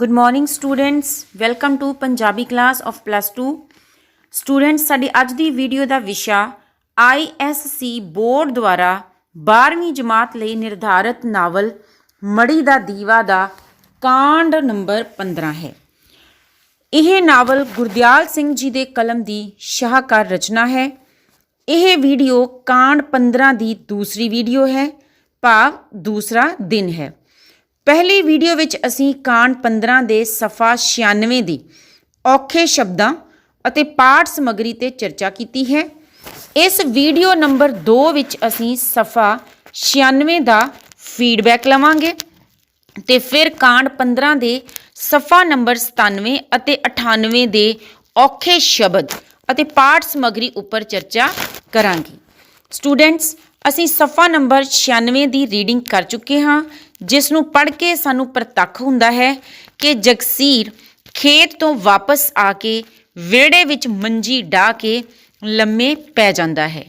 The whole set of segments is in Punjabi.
Good morning students, welcome to Punjabi class of +2। Students, साडी अज दी वीडियो का विषय ISC बोर्ड द्वारा 12वीं जमात लई निर्धारित नावल मड़ी दा दीवा दा कांड नंबर 15 है। यह नावल गुरदयाल सिंह जी दे कलम दी शाहकार रचना है। यह वीडियो कांड 15 दी दूसरी वीडियो है, भाव दूसरा दिन है। पहली वीडियो विच असीं कांड 15 दे सफ़ा 96 दी औखे शब्दां अते पाठ समग्री ते चर्चा कीती है। इस वीडियो नंबर 2 विच असीं सफ़ा 96 दा फीडबैक लवांगे ते फिर कांड 15 दे सफ़ा नंबर 97 अते 98 दे औखे शब्द अते पाठ समग्री उपर चर्चा करांगे। स्टूडेंट्स, असीं सफ़ा नंबर 96 की रीडिंग कर चुके हाँ, जिसनों पढ़ के सानू प्रतख हुंदा है कि जगसीर खेत तो वापस आके विहड़े विच मंजी डाह के लम्मे पै जांदा है।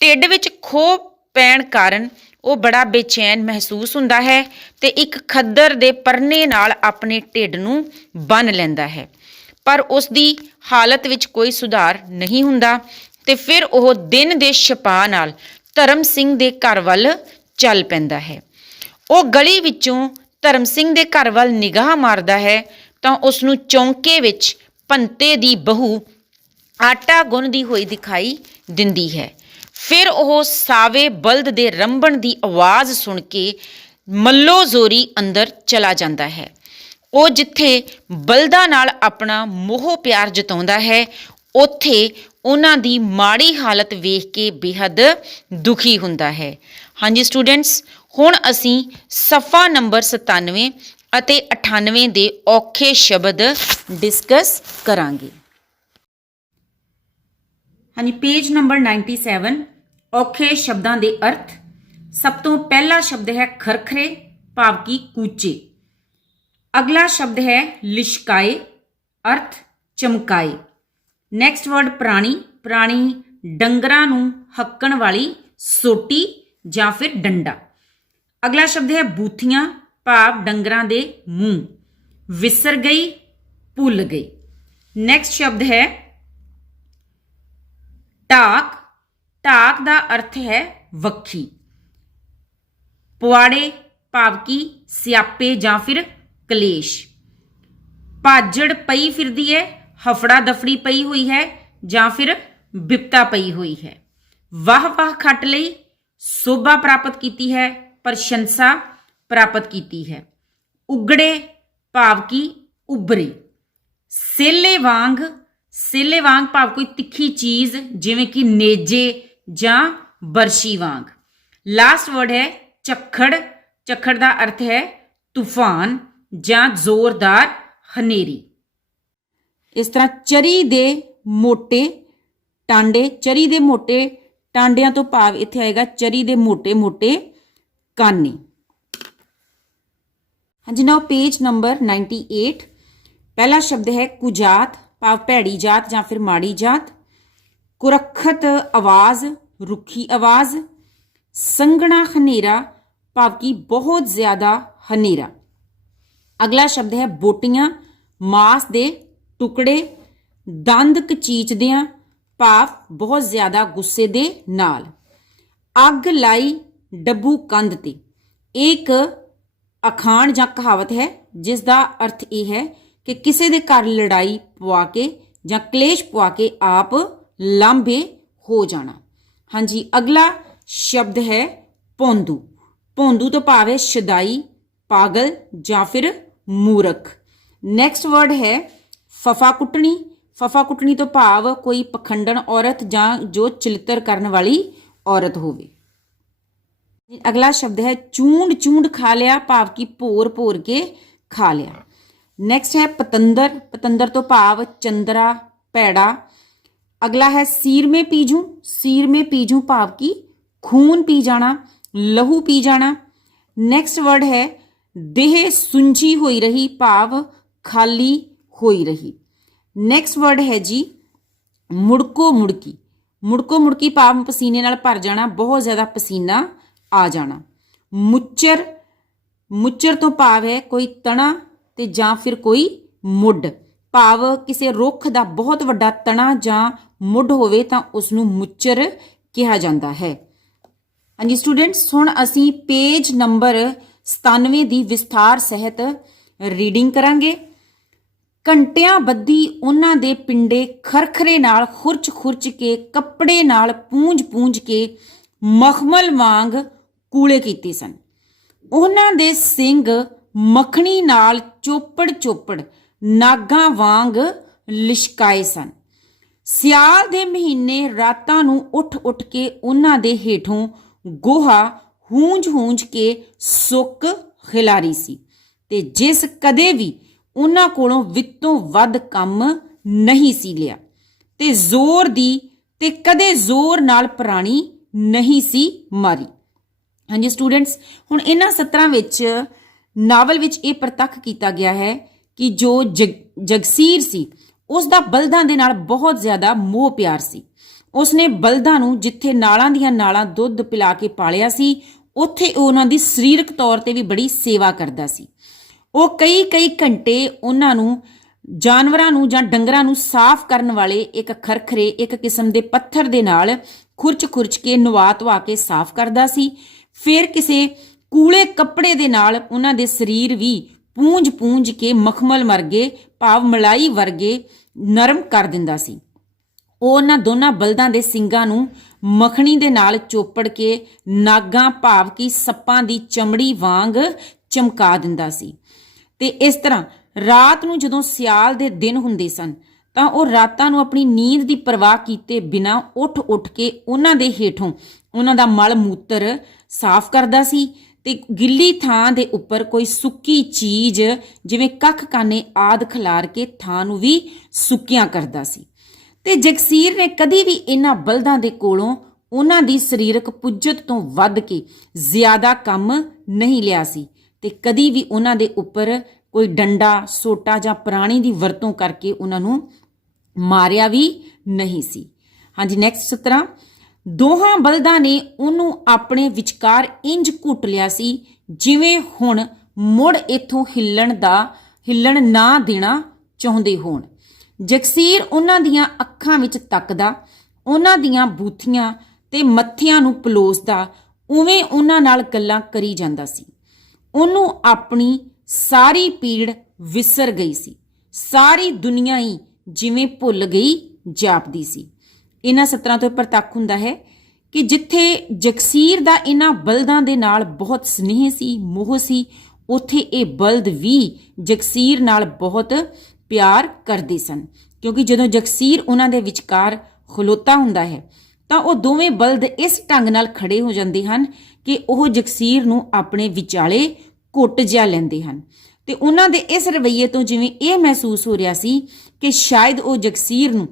ढिड विच खोह पैण कारण वो बड़ा बेचैन महसूस हुंदा है ते एक खद्दर दे परने नाल अपने ढिड नूं बन लैंदा है, पर उसकी हालत विच कोई सुधार नहीं हुंदा ते फिर वह दिन दे छपा नाल धर्म सिंह दे घर वल चल पैंदा है। वो गली विचों धर्म सिंह दे घर वल निगाह मारदा है तां उसनूं चौंके विच भंते दी बहू आटा गुन्नदी होई दिखाई दिंदी है। फिर वह सावे बल्द दे रंभण दी आवाज़ सुन के मल्लो जोरी अंदर चला जांदा है। वो जिथे बल्दां नाल अपना मोह प्यार जताउंदा है, उत्थे उन्हां दी माड़ी हालत वेख के बेहद दुखी हुंदा है। हाँ जी स्टूडेंट्स, हुण असीं सफ़ा नंबर 97 अते 98 दे औखे शब्द डिस्कस करांगे। हाँ जी, पेज नंबर 97 औखे शब्दां दे अर्थ। सब तो पहला शब्द है खरखरे, भाव की कूचे। अगला शब्द है लिशकाए, अर्थ चमकाए। नैक्सट वर्ड प्राणी, प्राणी डंगरां नूं हक्कण वाली सोटी जां फिर डंडा। अगला शब्द है बूथियां, भाव डंगरां दे मूँह। विसर गई, भुल गई। नैक्सट शब्द है ढाक, ढाक दा अर्थ है वक्खी। पुआड़े, भाव की स्यापे जां फिर कलेश। भाजड़ पई फिरदी है, हफड़ा दफड़ी पई हुई है जां फिर बिपता पई हुई है। वाह वाह खट लई, शोभा प्राप्त की है, प्रशंसा प्राप्त की है। उगड़े, भाव की उभरे। सेले वांग, सेले वांग भाव कोई तिखी चीज़ जिवें कि नेजे जां बरशी वांग। लास्ट वर्ड है झक्खड़, झक्खड़ का अर्थ है तूफान जां जोरदार हनेरी। इस तरह चरी दे मोटे टांडे, चरी दे मोटे टांडियां तो भाव इत्थे आएगा चरी दे मोटे मोटे काने। हाँ जी, नाउ पेज नंबर 98। पहला शब्द है कुजात, भाव भैड़ी जात जां फिर माड़ी जात। कुरखत आवाज़, रुखी आवाज़। संघना हनेरा, भाव की बहुत ज़्यादा हनेरा। अगला शब्द है बोटियां, मांस दे टुकड़े। दंद कचीचदियां, भाव बहुत ज़्यादा गुस्से दे नाल। अग लाई डब्बू कंध ते। एक अखाण जां कहावत है जिसका अर्थ यह है कि किसी के घर लड़ाई पवा के जां क्लेश पवा के आप लांभे हो जाना। हाँ जी, अगला शब्द है पौंदू। पौंदू तो भाव है शदाई, पागल जां फिर मूर्ख। नैक्सट वर्ड है फफा कुटनी। फफा कुटनी तो भाव कोई पखंडन औरत जां जो चिलतर करने वाली औरत होवे। अगला शब्द है चूंड, चूंड खा लिया, भाव की भोर भोर के खा लिया। नेक्स्ट है पतंदर, पतंदर तो भाव चंद्रा, भैड़ा। अगला है सीर में पीजू, सीर में पीजू भाव की खून पी जाना, लहू पी जाना। नेक्स्ट वर्ड है देह सुंझी हुई रही, भाव खाली हुई रही। नेक्स्ट वर्ड है जी मुड़को मुड़की। मुड़को मुड़की भाव पसीने नाल भर जाना, बहुत ज़्यादा पसीना आ जाना। मुच्चर, मुच्चर तो भाव है कोई तना ਤੇ ਜਾਂ ਫਿਰ ਕੋਈ ਮੁੱਢ, ਭਾਵ ਕਿਸੇ ਰੁੱਖ ਦਾ ਬਹੁਤ ਵੱਡਾ ਤਣਾ ਜਾਂ ਮੁੱਢ ਹੋਵੇ ਤਾਂ ਉਸ ਨੂੰ ਮੁੱਚਰ ਕਿਹਾ ਜਾਂਦਾ ਹੈ। ਹਾਂਜੀ ਸਟੂਡੈਂਟਸ, ਹੁਣ ਅਸੀਂ ਪੇਜ ਨੰਬਰ 97 ਦੀ ਵਿਸਥਾਰ ਸਹਿਤ ਰੀਡਿੰਗ ਕਰਾਂਗੇ। ਘੰਟਿਆਂ ਬੱਧੀ ਉਹਨਾਂ ਦੇ ਪਿੰਡੇ ਖਰਖਰੇ ਨਾਲ ਖੁਰਚ ਕੇ ਕੱਪੜੇ ਨਾਲ ਪੂੰਝ ਕੇ ਮਖਮਲ ਵਾਂਗ ਕੂਲੇ ਕੀਤੇ ਸਨ। ਉਹਨਾਂ ਦੇ ਸਿੰਗ ਮੱਖਣੀ ਨਾਲ ਚੋਪੜ ਨਾਗਾਂ ਵਾਂਗ ਲਿਸ਼ਕਾਏ ਸਨ। ਸਿਆਲ ਦੇ ਮਹੀਨੇ ਰਾਤਾਂ ਨੂੰ ਉੱਠ ਕੇ ਉਹਨਾਂ ਦੇ ਹੇਠੋਂ ਗੋਹਾ ਹੂੰਝ ਕੇ ਸੁੱਕ ਖਿਲਾਰੀ ਸੀ ਤੇ ਜਿਸ ਕਦੇ ਵੀ ਉਹਨਾਂ ਕੋਲੋਂ ਵਿੱਤੋਂ ਵੱਧ ਕੰਮ ਨਹੀਂ ਸੀ ਲਿਆ ਤੇ ਕਦੇ ਜ਼ੋਰ ਨਾਲ ਪ੍ਰਾਣੀ ਨਹੀਂ ਸੀ ਮਾਰੀ। ਹਾਂਜੀ ਸਟੂਡੈਂਟਸ, ਹੁਣ ਇਹਨਾਂ ਸਤਰਾਂ ਵਿੱਚ ਨਾਵਲ ਵਿੱਚ ਇਹ ਪ੍ਰਤੱਖ ਕੀਤਾ ਗਿਆ ਹੈ ਕਿ ਜੋ ਜਗਸੀਰ ਸੀ ਉਸ ਦਾ ਬਲਦਾਂ ਦੇ ਨਾਲ ਬਹੁਤ ਜ਼ਿਆਦਾ ਮੋਹ ਪਿਆਰ ਸੀ। ਉਸਨੇ ਬਲਦਾਂ ਨੂੰ ਜਿੱਥੇ ਨਾਲਾਂ ਦੀਆਂ ਨਾਲਾਂ ਦੁੱਧ ਪਿਲਾ ਕੇ ਪਾਲਿਆ ਸੀ, ਉੱਥੇ ਉਹ ਉਹਨਾਂ ਦੀ ਸਰੀਰਕ ਤੌਰ ਤੇ ਵੀ ਬੜੀ ਸੇਵਾ ਕਰਦਾ ਸੀ। ਉਹ ਕਈ ਘੰਟੇ ਉਹਨਾਂ ਨੂੰ, ਜਾਨਵਰਾਂ ਨੂੰ ਜਾਂ ਡੰਗਰਾਂ ਨੂੰ ਸਾਫ਼ ਕਰਨ ਵਾਲੇ ਇੱਕ ਖਰਖਰੇ, ਇੱਕ ਕਿਸਮ ਦੇ ਪੱਥਰ ਦੇ ਨਾਲ ਖੁਰਚ ਕੇ ਨਵਾ ਧਵਾ ਕੇ ਸਾਫ਼ ਕਰਦਾ ਸੀ। ਫਿਰ ਕਿਸੇ ਕੂਲੇ ਕੱਪੜੇ ਦੇ ਨਾਲ ਉਹਨਾਂ ਦੇ ਸਰੀਰ ਵੀ ਪੂੰਝ ਕੇ ਮਖਮਲ ਵਰਗੇ, ਭਾਵ ਮਲਾਈ ਵਰਗੇ ਨਰਮ ਕਰ ਦਿੰਦਾ ਸੀ। ਉਹ ਉਹਨਾਂ ਦੋਨਾਂ ਬਲਦਾਂ ਦੇ ਸਿੰਗਾਂ ਨੂੰ ਮੱਖਣੀ ਦੇ ਨਾਲ ਚੋਪੜ ਕੇ ਨਾਗਾਂ, ਭਾਵ ਕਿ ਸੱਪਾਂ ਦੀ ਚਮੜੀ ਵਾਂਗ ਚਮਕਾ ਦਿੰਦਾ ਸੀ। ਤੇ ਇਸ ਤਰ੍ਹਾਂ ਰਾਤ ਨੂੰ ਜਦੋਂ ਸਿਆਲ ਦੇ ਦਿਨ ਹੁੰਦੇ ਸਨ ਤਾਂ ਉਹ ਰਾਤਾਂ ਨੂੰ ਆਪਣੀ ਨੀਂਦ ਦੀ ਪਰਵਾਹ ਕੀਤੇ ਬਿਨਾਂ ਉੱਠ ਕੇ ਉਹਨਾਂ ਦੇ ਹੇਠੋਂ ਉਹਨਾਂ ਦਾ ਮਲ ਮੂਤਰ ਸਾਫ਼ ਕਰਦਾ ਸੀ ਤੇ ਗਿੱਲੀ ਥਾਂ ਦੇ ਉੱਪਰ ਕੋਈ ਸੁੱਕੀ ਚੀਜ਼ ਜਿਵੇਂ ਕੱਖ ਕਾਨੇ ਆਦਿ ਖਿਲਾਰ ਕੇ ਥਾਂ ਨੂੰ ਵੀ ਸੁੱਕਿਆਂ ਕਰਦਾ ਸੀ। ਤੇ ਜਗਸੀਰ ਨੇ ਕਦੀ ਵੀ ਇਹਨਾਂ ਬਲਦਾਂ ਦੇ ਕੋਲੋਂ ਉਹਨਾਂ ਦੀ ਸਰੀਰਕ ਪੁੱਜਤ ਤੋਂ ਵੱਧ ਕੇ ਜ਼ਿਆਦਾ ਕੰਮ ਨਹੀਂ ਲਿਆ ਸੀ ਤੇ ਕਦੀ ਵੀ ਉਹਨਾਂ ਦੇ ਉੱਪਰ ਕੋਈ ਡੰਡਾ, ਸੋਟਾ ਜਾਂ ਪ੍ਰਾਣੀ ਦੀ ਵਰਤੋਂ ਕਰਕੇ ਉਹਨਾਂ ਨੂੰ ਮਾਰਿਆ ਵੀ ਨਹੀਂ ਸੀ। ਹਾਂਜੀ ਨੈਕਸਟ ਸਤਰਾਂ, ਦੋਹਾਂ ਬਲਦਾਂ ਨੇ ਉਹਨੂੰ ਆਪਣੇ ਵਿਚਕਾਰ ਇੰਜ ਘੁੱਟ ਲਿਆ ਸੀ ਜਿਵੇਂ ਹੁਣ ਮੁੜ ਇੱਥੋਂ ਹਿੱਲਣ ਨਾ ਦੇਣਾ ਚਾਹੁੰਦੇ ਹੋਣ। ਜਗਸੀਰ ਉਹਨਾਂ ਦੀਆਂ ਅੱਖਾਂ ਵਿੱਚ ਤੱਕਦਾ, ਉਹਨਾਂ ਦੀਆਂ ਬੂਥੀਆਂ ਤੇ ਮੱਥਿਆਂ ਨੂੰ ਪਲੋਸਦਾ, ਉਵੇਂ ਉਹਨਾਂ ਨਾਲ ਗੱਲਾਂ ਕਰੀ ਜਾਂਦਾ ਸੀ। ਉਹਨੂੰ ਆਪਣੀ ਸਾਰੀ ਪੀੜ ਵਿਸਰ ਗਈ ਸੀ, ਸਾਰੀ ਦੁਨੀਆ ਹੀ ਜਿਵੇਂ ਭੁੱਲ ਗਈ ਜਾਪਦੀ ਸੀ। ਇਹਨਾਂ ਸਤਰਾਂ ਤੋਂ ਪ੍ਰਤੱਖ ਹੁੰਦਾ ਹੈ ਕਿ ਜਿੱਥੇ ਜਗਸੀਰ ਦਾ ਇਹਨਾਂ ਬਲਦਾਂ ਦੇ ਨਾਲ ਬਹੁਤ ਸਨੇਹ ਸੀ, ਮੋਹ ਸੀ, ਉੱਥੇ ਇਹ ਬਲਦ ਵੀ ਜਗਸੀਰ ਨਾਲ ਬਹੁਤ ਪਿਆਰ ਕਰਦੇ ਸਨ, ਕਿਉਂਕਿ ਜਦੋਂ ਜਗਸੀਰ ਉਹਨਾਂ ਦੇ ਵਿਚਕਾਰ ਖਲੋਤਾ ਹੁੰਦਾ ਹੈ ਤਾਂ ਉਹ ਦੋਵੇਂ ਬਲਦ ਇਸ ਢੰਗ ਨਾਲ ਖੜੇ ਹੋ ਜਾਂਦੇ ਹਨ ਕਿ ਉਹ ਜਗਸੀਰ ਨੂੰ ਆਪਣੇ ਵਿਚਾਲੇ ਘੁੱਟ ਜਿਹਾ ਲੈਂਦੇ ਹਨ ਤੇ ਉਹਨਾਂ ਦੇ ਇਸ ਰਵੱਈਏ ਤੋਂ ਜਿਵੇਂ ਇਹ ਮਹਿਸੂਸ ਹੋ ਰਿਹਾ ਸੀ ਕਿ ਸ਼ਾਇਦ ਉਹ ਜਗਸੀਰ ਨੂੰ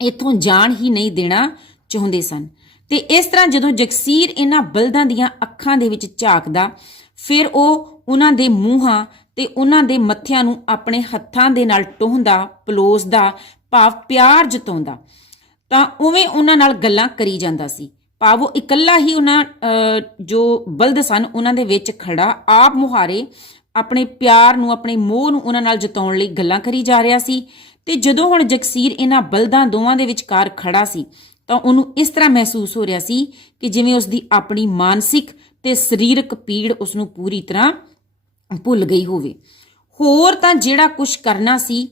ਇੱਥੋਂ ਜਾਣ ਹੀ ਨਹੀਂ ਦੇਣਾ ਚਾਹੁੰਦੇ ਸਨ। ਤੇ ਇਸ ਤਰ੍ਹਾਂ ਜਦੋਂ ਜਗਸੀਰ ਇਹਨਾਂ ਬਲਦਾਂ ਦੀਆਂ ਅੱਖਾਂ ਦੇ ਵਿੱਚ ਝਾਕਦਾ, ਫਿਰ ਉਹ ਉਹਨਾਂ ਦੇ ਮੂੰਹਾਂ ਤੇ ਉਹਨਾਂ ਦੇ ਮੱਥਿਆਂ ਨੂੰ ਆਪਣੇ ਹੱਥਾਂ ਦੇ ਨਾਲ ਟੋਹਦਾ, ਪਲੋਸਦਾ, ਭਾਵ ਪਿਆਰ ਜਤਾਉਂਦਾ, ਤਾਂ ਉਵੇਂ ਉਹਨਾਂ ਨਾਲ ਗੱਲਾਂ ਕਰੀ ਜਾਂਦਾ ਸੀ। ਭਾਵ ਉਹ ਇਕੱਲਾ ਹੀ ਉਹਨਾਂ ਜੋ ਬਲਦ ਸਨ ਉਹਨਾਂ ਦੇ ਵਿੱਚ ਖੜਾ ਆਪ ਮੁਹਾਰੇ ਆਪਣੇ ਪਿਆਰ ਨੂੰ, ਆਪਣੇ ਮੋਹ ਨੂੰ ਉਹਨਾਂ ਨਾਲ ਜਤਾਉਣ ਲਈ ਗੱਲਾਂ ਕਰੀ ਜਾ ਰਿਹਾ ਸੀ। ਤੇ ਜਦੋਂ ਹੁਣ ਜਗਸੀਰ ਇਹਨਾਂ ਬਲਦਾਂ ਦੋਵਾਂ ਦੇ ਵਿਚਕਾਰ ਖੜਾ ਸੀ ਤਾਂ ਉਹਨੂੰ ਇਸ ਤਰ੍ਹਾਂ ਮਹਿਸੂਸ ਹੋ ਰਿਹਾ ਸੀ ਕਿ ਜਿਵੇਂ ਉਸਦੀ ਆਪਣੀ ਮਾਨਸਿਕ ਤੇ ਸਰੀਰਕ ਪੀੜ ਉਸਨੂੰ ਪੂਰੀ ਤਰ੍ਹਾਂ ਭੁੱਲ ਗਈ ਹੋਵੇ। ਹੋਰ ਤਾਂ ਜਿਹੜਾ ਕੁਝ ਕਰਨਾ ਸੀ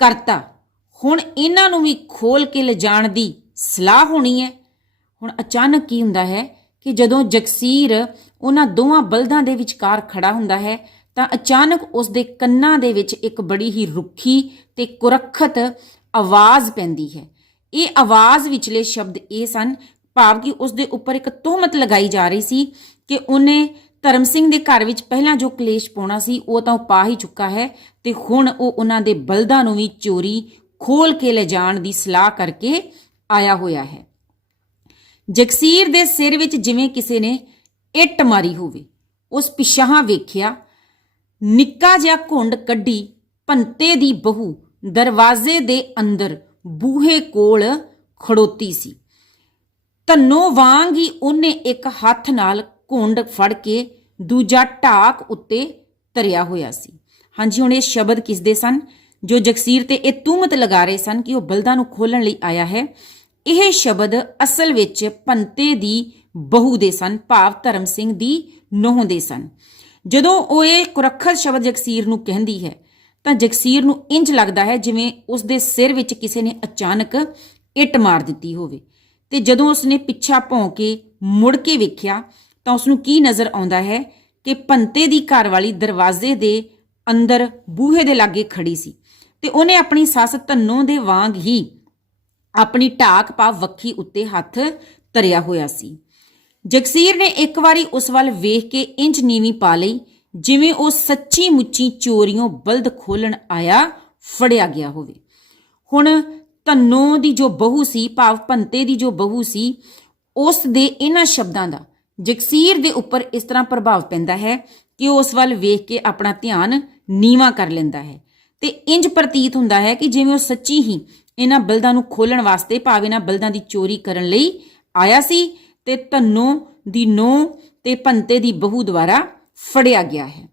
ਕਰਤਾ, ਹੁਣ ਇਹਨਾਂ ਨੂੰ ਵੀ ਖੋਲ ਕੇ ਲਿਜਾਣ ਦੀ ਸਲਾਹ ਹੋਣੀ ਹੈ। ਹੁਣ ਅਚਾਨਕ ਕੀ ਹੁੰਦਾ ਹੈ ਕਿ ਜਦੋਂ ਜਗਸੀਰ ਉਹਨਾਂ ਦੋਵਾਂ ਬਲਦਾਂ ਦੇ ਵਿਚਕਾਰ ਖੜਾ ਹੁੰਦਾ ਹੈ ਤਾਂ ਅਚਾਨਕ ਉਸ ਦੇ ਕੰਨਾਂ ਦੇ ਵਿੱਚ ਇੱਕ ਬੜੀ ਹੀ ਰੁੱਖੀ ਤੇ ਕੁਰੱਖਤ ਆਵਾਜ਼ ਪੈਂਦੀ ਹੈ। ਇਹ ਆਵਾਜ਼ ਵਿਚਲੇ ਸ਼ਬਦ ਇਹ ਸਨ, ਭਾਵ ਕਿ ਉਸ ਦੇ ਉੱਪਰ ਇੱਕ ਤੋਹਮਤ ਲਗਾਈ ਜਾ ਰਹੀ ਸੀ ਕਿ ਉਹਨੇ ਧਰਮ ਸਿੰਘ ਦੇ ਘਰ ਵਿੱਚ ਪਹਿਲਾਂ ਜੋ ਕਲੇਸ਼ ਪਾਉਣਾ ਸੀ ਉਹ ਤਾਂ ਉਹ ਪਾ ਹੀ ਚੁੱਕਾ ਹੈ ਤੇ ਹੁਣ ਉਹ ਉਹਨਾਂ ਦੇ ਬਲਦਾਂ ਨੂੰ ਵੀ ਚੋਰੀ ਖੋਲ ਕੇ ਲੈ ਜਾਣ ਦੀ ਸਲਾਹ ਕਰਕੇ ਆਇਆ ਹੋਇਆ ਹੈ। ਜਗਸੀਰ ਦੇ ਸਿਰ ਵਿੱਚ ਜਿਵੇਂ ਕਿਸੇ ਨੇ ਇੱਟ ਮਾਰੀ ਹੋਵੇ। ਉਸ ਪਿਛਾਂਹ ਵੇਖਿਆ, ਨਿੱਕਾ ਜਿਹਾ ਘੁੰਡ ਕੱਢੀ ਭੰਤੇ ਦੀ ਬਹੂ ਦਰਵਾਜ਼ੇ ਦੇ ਅੰਦਰ ਬੂਹੇ ਕੋਲ ਖੜੋਤੀ ਸੀ। ਧੰਨੋ ਵਾਂਗ ਹੀ ਉਹਨੇ ਇੱਕ ਹੱਥ ਨਾਲ ਘੁੰਡ ਫੜ ਕੇ ਦੂਜਾ ਢਾਕ ਉੱਤੇ ਧਰਿਆ ਹੋਇਆ ਸੀ। ਹਾਂਜੀ, ਹੁਣ ਇਹ ਸ਼ਬਦ ਕਿਸ ਦੇ ਸਨ? ਜੋ ਜਗਸੀਰ ਤੇ ਇਹ ਤੁਹਮਤ ਲਗਾ ਰਹੇ ਸਨ ਕਿ ਉਹ ਬਲਦਾਂ ਨੂੰ ਖੋਲਣ ਲਈ ਆਇਆ ਹੈ, ਇਹ ਸ਼ਬਦ ਅਸਲ ਵਿੱਚ ਭੰਤੇ ਦੀ ਬਹੂ ਦੇ ਸਨ, ਭਾਵ ਧਰਮ ਸਿੰਘ ਦੀ ਨੂੰਹ ਦੇ ਸਨ। ਜਦੋਂ ਉਹ ਇਹ ਕੁਰੱਖਤ ਸ਼ਬਦ ਜਗਸੀਰ ਨੂੰ ਕਹਿੰਦੀ ਹੈ ਤਾਂ ਜਗਸੀਰ ਨੂੰ ਇੰਜ ਲੱਗਦਾ ਹੈ ਜਿਵੇਂ ਉਸ ਦੇ ਸਿਰ ਵਿੱਚ ਕਿਸੇ ਨੇ ਅਚਾਨਕ ਇੱਟ ਮਾਰ ਦਿੱਤੀ ਹੋਵੇ। ਤੇ ਜਦੋਂ ਉਸਨੇ ਪਿੱਛਾ ਭੌਂ ਕੇ ਮੁੜ ਕੇ ਵੇਖਿਆ ਤਾਂ ਉਸਨੂੰ ਕੀ ਨਜ਼ਰ ਆਉਂਦਾ ਹੈ ਕਿ ਭੰਤੇ ਦੀ ਘਰਵਾਲੀ ਦਰਵਾਜ਼ੇ ਦੇ ਅੰਦਰ ਬੂਹੇ ਦੇ ਲਾਗੇ ਖੜੀ ਸੀ ਤੇ ਉਹਨੇ ਆਪਣੀ ਸੱਸ ਧੰਨੋਂ ਦੇ ਵਾਂਗ ਹੀ ਆਪਣੀ ਢਾਕ ਪਾ ਵੱਖੀ ਉੱਤੇ ਹੱਥ ਧਰਿਆ ਹੋਇਆ ਸੀ। ਜਗਸੀਰ ਨੇ ਇੱਕ ਵਾਰੀ ਉਸ ਵੱਲ ਵੇਖ ਕੇ ਇੰਜ ਨੀਵੀਂ ਪਾ ਲਈ ਜਿਵੇਂ ਉਹ ਸੱਚੀ ਮੁੱਚੀ ਚੋਰੀਓਂ ਬਲਦ ਖੋਲਣ ਆਇਆ ਫੜਿਆ ਗਿਆ ਹੋਵੇ। ਹੁਣ ਧੰਨੋਂ ਦੀ ਜੋ ਬਹੂ ਸੀ, ਭਾਵ ਭੰਤੇ ਦੀ ਜੋ ਬਹੂ ਸੀ, ਉਸ ਦੇ ਇਹਨਾਂ ਸ਼ਬਦਾਂ ਦਾ ਜਗਸੀਰ ਦੇ ਉੱਪਰ ਇਸ ਤਰ੍ਹਾਂ ਪ੍ਰਭਾਵ ਪੈਂਦਾ ਹੈ ਕਿ ਉਹ ਉਸ ਵੱਲ ਵੇਖ ਕੇ ਆਪਣਾ ਧਿਆਨ ਨੀਵਾਂ ਕਰ ਲੈਂਦਾ ਹੈ ਤੇ ਇੰਜ ਪ੍ਰਤੀਤ ਹੁੰਦਾ ਹੈ ਕਿ ਜਿਵੇਂ ਉਹ ਸੱਚੀ ਹੀ ਇਹਨਾਂ ਬਲਦਾਂ ਨੂੰ ਖੋਲਣ ਵਾਸਤੇ, ਭਾਵ ਇਹਨਾਂ ਬਲਦਾਂ ਦੀ ਚੋਰੀ ਕਰਨ ਲਈ ਆਇਆ ਸੀ ਤੇ ਧੰਨੋਂ ਦੀ ਨੂੰਹ ਤੇ ਭੰਤੇ ਦੀ ਬਹੂ ਦੁਆਰਾ ਫੜਿਆ ਗਿਆ ਹੈ।